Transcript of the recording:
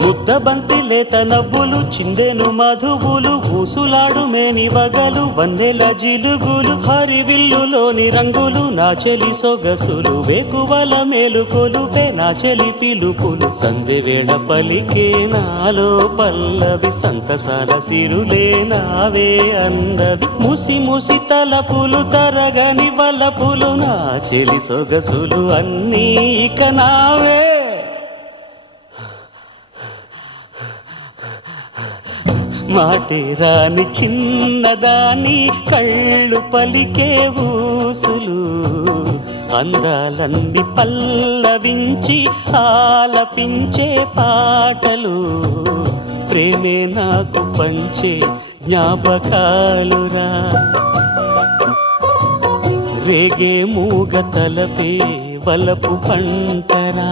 ముద్దబంతి లేత నవ్వులు చిందెను మధువులు ఊసులాడు మేని వగలు వన్నెల జిలుగులు హరివిల్లులోని రంగులు నా చెలి సొగసులు వేకువల మేలుకొలుపే నా చెలి పిలుపులు సంధ్య వేళ పలికే నాలో పల్లవి సంతసాల సిరులే నావే అందవి ముసి ముసి తలపులు తరగని వలపులు నా చెలి సొగసులు అన్నీ ఇక నావే మాటే రాని చిన్నదాని కళ్ళు పలికే ఊసులు అందాలన్నీ పల్లవించి ఆలపించే పాటలు ప్రేమే నాకు పంచే జ్ఞాపకాలురా రేగే మూగ తలపే వలపు పంటరా